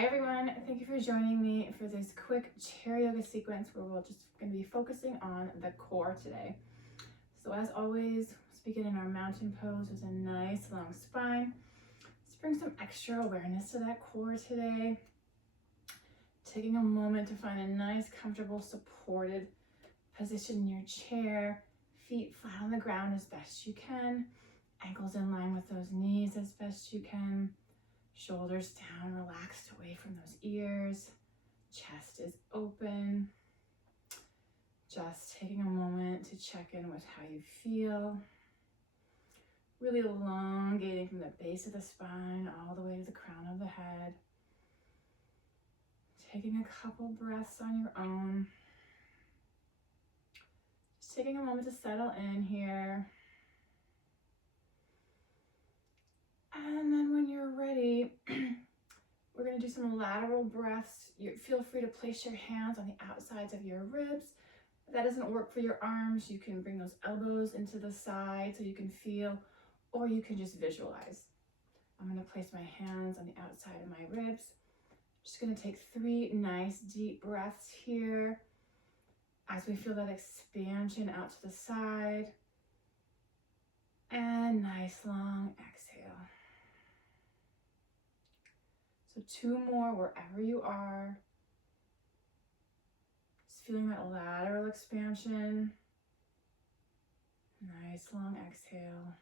Hi everyone, thank you for joining me for this quick chair yoga sequence where we're just going to be focusing on the core today. So as always, let's begin in our mountain pose with a nice long spine. Let's bring some extra awareness to that core today. Taking a moment to find a nice, comfortable, supported position in your chair. Feet flat on the ground as best you can. Ankles in line with those knees as best you can. Shoulders down, relaxed away from those ears. Chest is open. Just taking a moment to check in with how you feel. Really elongating from the base of the spine all the way to the crown of the head. Taking a couple breaths on your own. Just taking a moment to settle in here. And then when you're ready, we're going to do some lateral breaths. Feel free to place your hands on the outsides of your ribs. If that doesn't work for your arms, you can bring those elbows into the side so you can feel, or you can just visualize. I'm going to place my hands on the outside of my ribs. Just going to take 3 nice deep breaths here as we feel that expansion out to the side. And nice long exhale. So 2 more wherever you are. Just feeling that lateral expansion. Nice long exhale.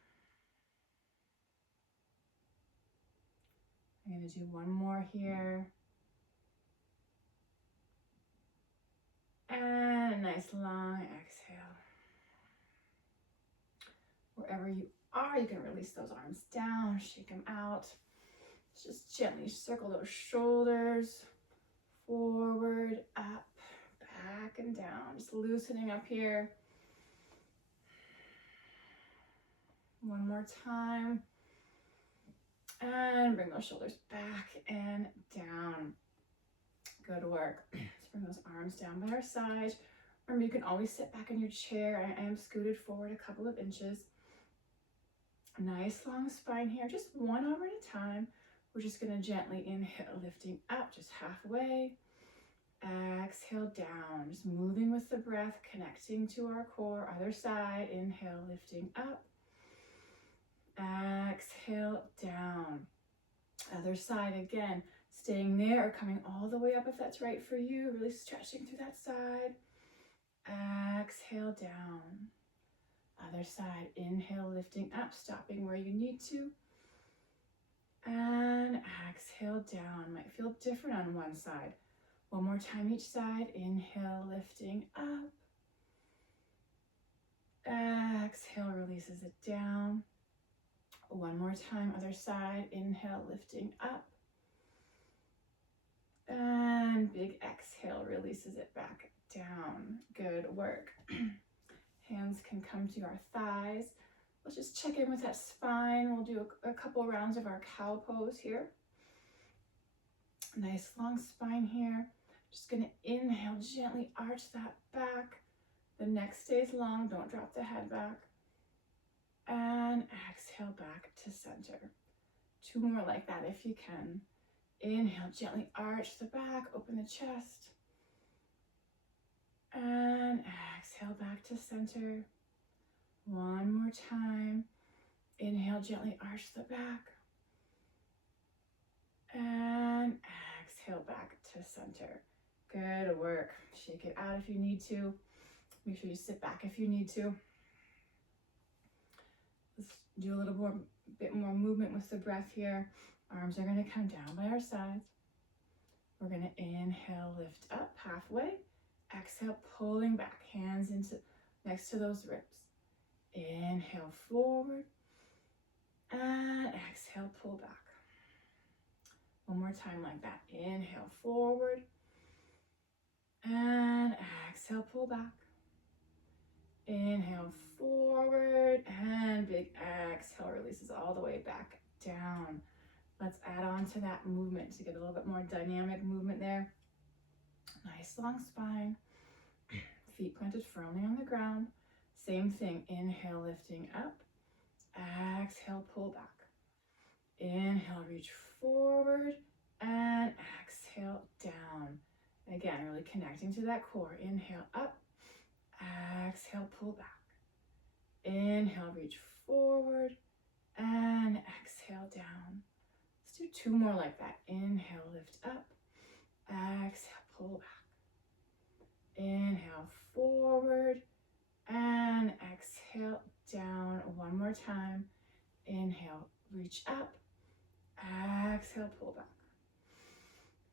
I'm going to do 1 more here. And a nice long exhale. Wherever you are, you can release those arms down, shake them out. Just gently circle those shoulders, forward, up, back and down. Just loosening up here. 1 more time. And bring those shoulders back and down. Good work. Let's bring those arms down by our side. Remember, you can always sit back in your chair. I am scooted forward a couple of inches. Nice long spine here, just 1 arm at a time. We're just going to gently inhale, lifting up just halfway. Exhale down, just moving with the breath, connecting to our core. Other side, inhale, lifting up. Exhale down. Other side again, staying there or coming all the way up if that's right for you. Really stretching through that side. Exhale down. Other side, inhale, lifting up, stopping where you need to. And exhale down. Might feel different on one side. 1 more time each side. Inhale, lifting up. Exhale, releases it down. 1 more time, other side. Inhale, lifting up. And big exhale, releases it back down. Good work. Hands can come to our thighs. Let's just check in with that spine. We'll do a couple rounds of our cow pose here. Nice long spine here. Just going to inhale, gently arch that back. The neck stays long, don't drop the head back. And exhale back to center. 2 more like that if you can. Inhale, gently arch the back, open the chest. And exhale back to center. 1 more time. Inhale, gently arch the back. And exhale back to center. Good work. Shake it out if you need to. Make sure you sit back if you need to. Let's do a little bit more movement with the breath here. Arms are going to come down by our sides. We're going to inhale, lift up halfway. Exhale, pulling back, hands into next to those ribs. Inhale, forward. And exhale, pull back. 1 more time like that. Inhale, forward. And exhale, pull back. Inhale, forward. And big exhale, releases all the way back down. Let's add on to that movement to get a little bit more dynamic movement there. Nice long spine. Feet planted firmly on the ground. Same thing. Inhale, lifting up. Exhale, pull back. Inhale, reach forward. and exhale down. Again, really connecting to that core. Inhale up, exhale, pull back. Inhale, reach forward, and exhale down. Let's do 2 more like that. Inhale, lift up, exhale, pull back. Inhale, forward, and exhale down. 1 more time. Inhale, reach up, exhale, pull back.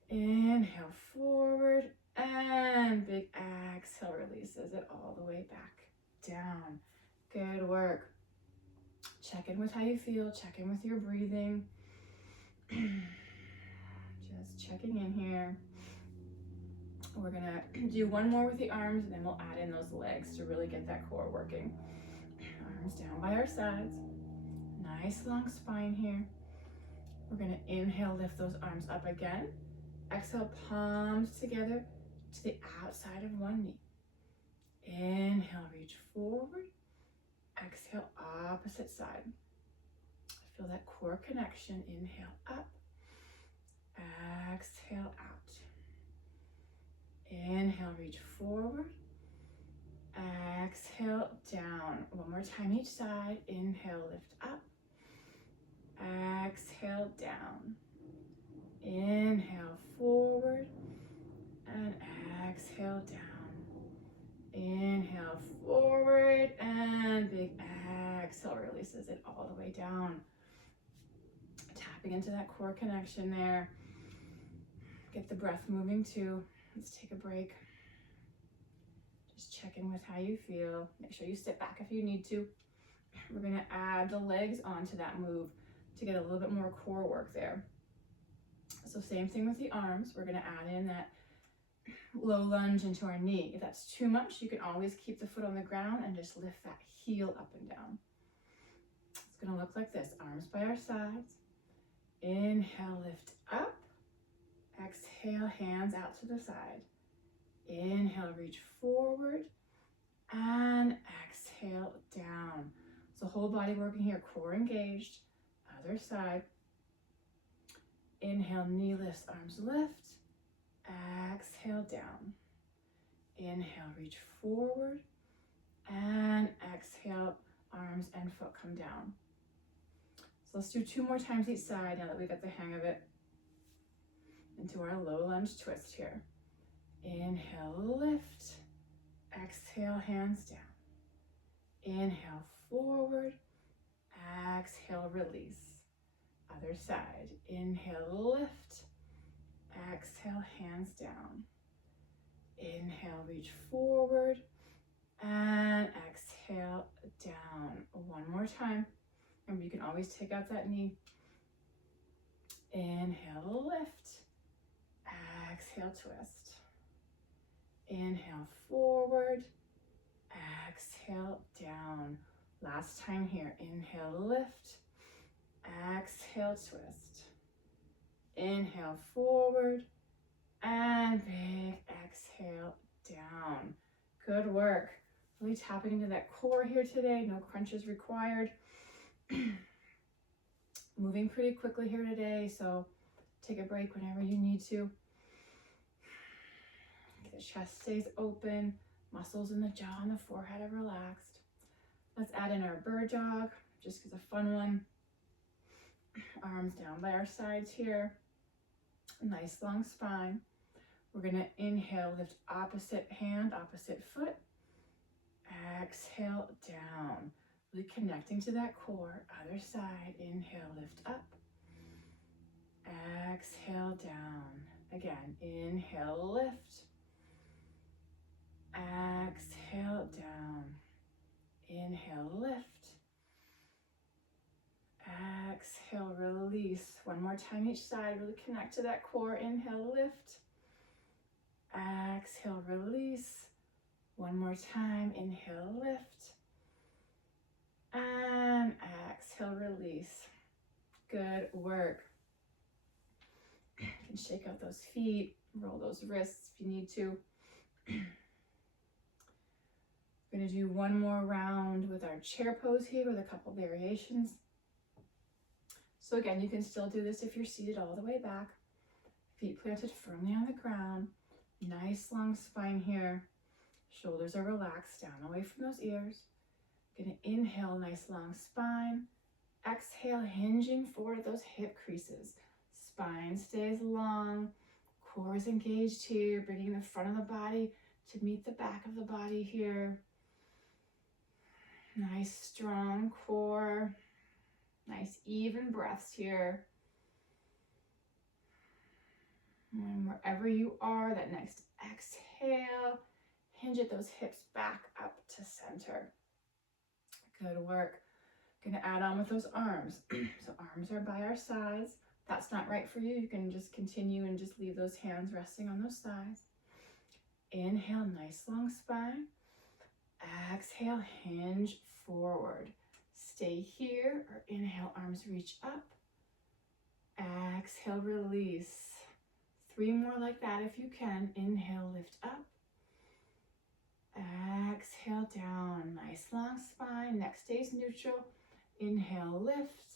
Inhale, forward, and big exhale releases it all the way back down. Good work. Check in with how you feel. Check in with your breathing. Just checking in here. We're gonna do 1 more with the arms, and then we'll add in those legs to really get that core working. Arms down by our sides. Nice long spine here. We're gonna inhale, lift those arms up again. Exhale, palms together to the outside of one knee. Inhale, reach forward. Exhale, opposite side. Feel that core connection. Inhale, up. Exhale, out. Inhale, reach forward. Exhale, down. 1 more time each side. Inhale, lift up. Exhale, down. Inhale, forward. And exhale, down. Inhale, forward. And big exhale releases it all the way down. Tapping into that core connection there. Get the breath moving too. Let's take a break. Just check in with how you feel. Make sure you sit back if you need to. We're going to add the legs onto that move to get a little bit more core work there. So same thing with the arms. We're going to add in that low lunge into our knee. If that's too much, you can always keep the foot on the ground and just lift that heel up and down. It's going to look like this. Arms by our sides. Inhale, lift up. Exhale, hands out to the side. Inhale, reach forward. And exhale, down. So whole body working here, core engaged. Other side. Inhale, knee lifts, arms lift. Exhale, down. Inhale, reach forward. And exhale, arms and foot come down. So let's do 2 more times each side now that we got the hang of it. Into our low lunge twist here. Inhale, lift. Exhale, hands down. Inhale, forward. Exhale, release. Other side. Inhale, lift. Exhale, hands down. Inhale, reach forward. And exhale, down. 1 more time. Remember, you can always take out that knee. Inhale, lift. Exhale, twist. Inhale, forward. Exhale, down. Last time here. Inhale, lift. Exhale, twist. Inhale, forward. And big exhale, down. Good work. Really tapping into that core here today. No crunches required. Moving pretty quickly here today, so take a break whenever you need to. The chest stays open, muscles in the jaw and the forehead are relaxed. Let's add in our bird dog, just as a fun one. Arms down by our sides here. Nice long spine. We're going to inhale, lift opposite hand, opposite foot. Exhale, down. Really connecting to that core. Other side. Inhale, lift up. Exhale, down. Again, inhale, lift. Exhale, down. Inhale, lift. Exhale, release. 1 more time each side. Really connect to that core. Inhale, lift. Exhale, release. 1 more time. Inhale, lift. And exhale, release. Good work. You can shake out those feet, roll those wrists if you need to. We're going to do 1 more round with our chair pose here with a couple variations. So again, you can still do this if you're seated all the way back. Feet planted firmly on the ground. Nice long spine here. Shoulders are relaxed down away from those ears. Gonna inhale, nice long spine. Exhale, hinging forward at those hip creases. Spine stays long. Core is engaged here, bringing the front of the body to meet the back of the body here. Nice strong core. Nice even breaths here. And wherever you are, that next exhale, hinge at those hips back up to center. Good work. Gonna add on with those arms. So arms are by our sides. If that's not right for you, you can just continue and just leave those hands resting on those sides. Inhale, nice long spine. Exhale, hinge forward. Stay here, or inhale, arms reach up. Exhale, release. 3 more like that if you can. Inhale, lift up. Exhale, down. Nice long spine. Neck stays neutral. Inhale, lift.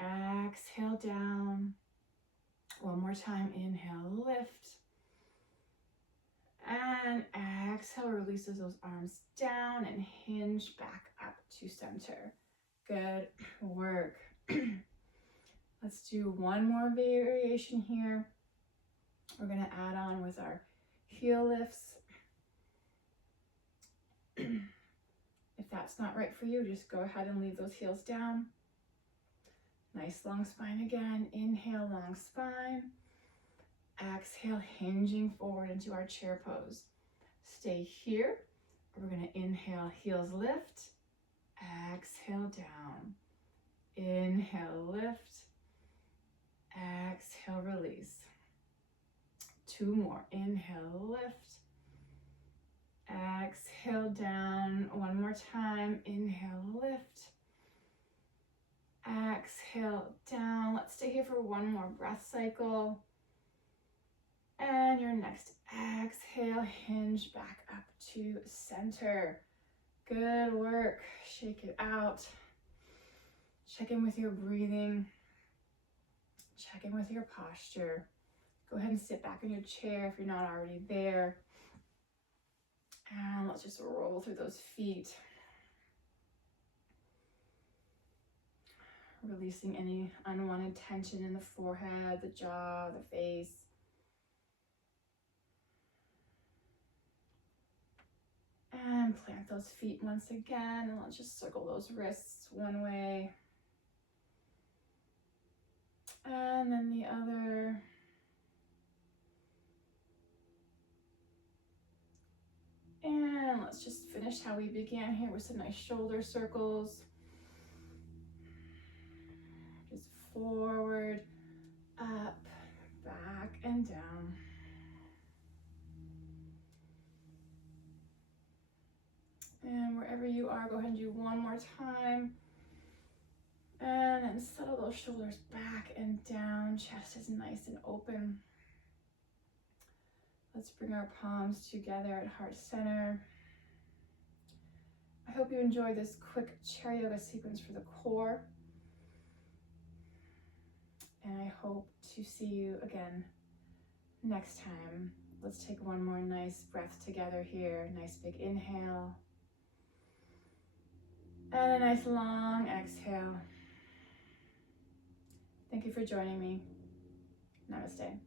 Exhale, down. One more time. Inhale, lift. And exhale, releases those arms down and hinge back up to center. Good work. Let's do one more variation here. We're going to add on with our heel lifts. If that's not right for you, just go ahead and leave those heels down. Nice long spine again. Inhale, long spine. Exhale, hinging forward into our chair pose. Stay here. We're going to inhale, heels lift. Exhale, down. Inhale, lift. Exhale, release. 2 more. Inhale, lift. Exhale, down. 1 more time. Inhale, lift. Exhale, down. Let's stay here for 1 more breath cycle. And your next exhale, hinge back up to center. Good work. Shake it out. Check in with your breathing. Check in with your posture. Go ahead and sit back in your chair if you're not already there. And let's just roll through those feet. Releasing any unwanted tension in the forehead, the jaw, the face. And plant those feet once again. And let's just circle those wrists one way. And then the other. And let's just finish how we began here with some nice shoulder circles. Just forward, up, back, and down. And wherever you are, go ahead and do 1 more time. And then settle those shoulders back and down. Chest is nice and open. Let's bring our palms together at heart center. I hope you enjoyed this quick chair yoga sequence for the core. And I hope to see you again next time. Let's take 1 more nice breath together here. Nice big inhale. And a nice long exhale. Thank you for joining me. Namaste.